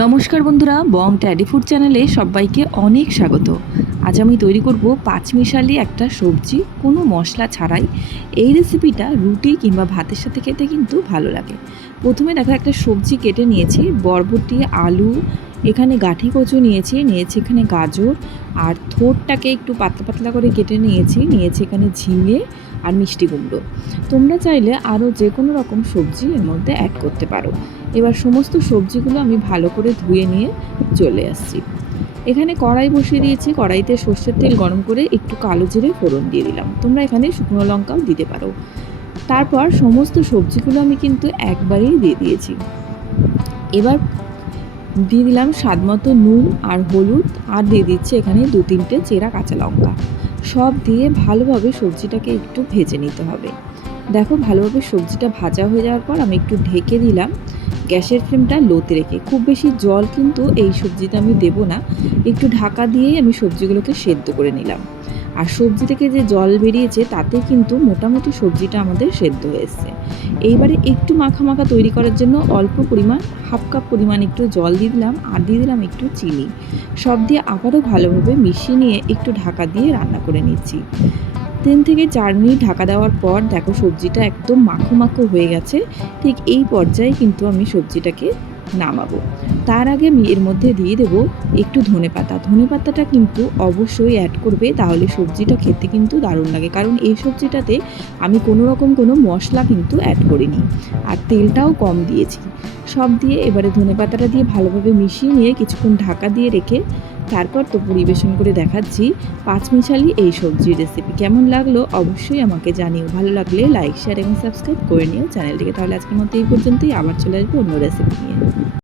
নমস্কার বন্ধুরা বং teddy food চ্যানেলে সবাইকে অনেক স্বাগত। আজ আমি তৈরি করব পাঁচমিশালি একটা সবজি, কোনো মশলা ছাড়াই। এই রেসিপিটা রুটি কিংবা ভাতের সাথে খেতে কিন্তু ভালো লাগে। প্রথমে দেখো একটা সবজি কেটে নিয়েছি, বরবটি, আলু এখানে গাঠি কচু নিয়েছি নিয়েছি এখানে গাজর, আর থোরটাকে একটু পাতলা পাতলা করে কেটে নিয়েছি নিয়েছি এখানে ঝিঙে আর মিষ্টি কুমড়ো। তোমরা চাইলে আরও যে কোনো রকম সবজি এর মধ্যে অ্যাড করতে পারো। এবার সমস্ত সবজিগুলো আমি ভালো করে ধুয়ে নিয়ে চলে আসছি। এখানে কড়াই বসিয়ে দিয়েছি, কড়াইতে সর্ষের তেল গরম করে একটু কালো জিরে ফোড়ন দিয়ে দিলাম। তোমরা এখানে শুকনো লঙ্কাও দিতে পারো। তারপর সমস্ত সবজিগুলো আমি কিন্তু একবারেই দিয়ে দিয়েছি। এবার দিয়ে দিলাম স্বাদ মতো নুন আর হলুদ, আর দিয়ে দিচ্ছি এখানে দু তিনটে চেরা কাঁচা লঙ্কা। সব দিয়ে ভালোভাবে সবজিটাকে একটু ভেজে নিতে হবে। দেখো ভালোভাবে সবজিটা ভাজা হয়ে যাওয়ার পর আমি একটু ঢেকে দিলাম। গ্যাসের ফ্লেমটা লোতে রেখে। খুব বেশি জল কিন্তু এই সবজিতে আমি দেব না। একটু ঢাকা দিয়েই আমি সবজিগুলোকে সেদ্ধ করে নিলাম। আর সবজি থেকে যে জল বেরিয়েছে, তাতে কিন্তু মোটামুটি সবজিটা আমাদের সেদ্ধ হয়ে এসছে এইবারে একটু মাখা মাখা তৈরি করার জন্য অল্প পরিমাণ, হাফ কাপ পরিমাণ একটু জল দিয়ে দিলাম আর দিয়ে দিলাম একটু চিনি। সব দিয়ে আবারও ভালোভাবে মিশিয়ে নিয়ে একটু ঢাকা দিয়ে রান্না করে নিচ্ছি। তিন থেকে চার মিনিট ঢাকা দেওয়ার পর দেখো সবজিটা একদম মাখো মাখো হয়ে গেছে। ঠিক এই পর্যায়ে কিন্তু আমি সবজিটাকে নামাবো। তার আগে আমি এর মধ্যে দিয়ে দেবো একটু ধনে পাতা। ধনে পাতাটা কিন্তু অবশ্যই অ্যাড করবে, তাহলে সবজিটা খেতে কিন্তু দারুণ লাগে। কারণ এই সবজিটাতে আমি কোনো রকম কোনো মশলা কিন্তু অ্যাড করিনি। আর তেলটাও কম দিয়েছি। সব দিয়ে এবারে ধনে পাতাটা দিয়ে ভালোভাবে মিশিয়ে নিয়ে কিছুক্ষণ ঢাকা দিয়ে রেখে তারপর তো পরিবেশন করে দেখাচ্ছি পাঁচমিশালি এই সবজির রেসিপি কেমন লাগল অবশ্যই আমাকে জানিও। ভালো লাগলে লাইক শেয়ার এবং সাবস্ক্রাইব করে নিও চ্যানেলটিকে। তাহলে আজকের মতো এই পর্যন্তই। আবার চলে আসব অন্য রেসিপি নিয়ে।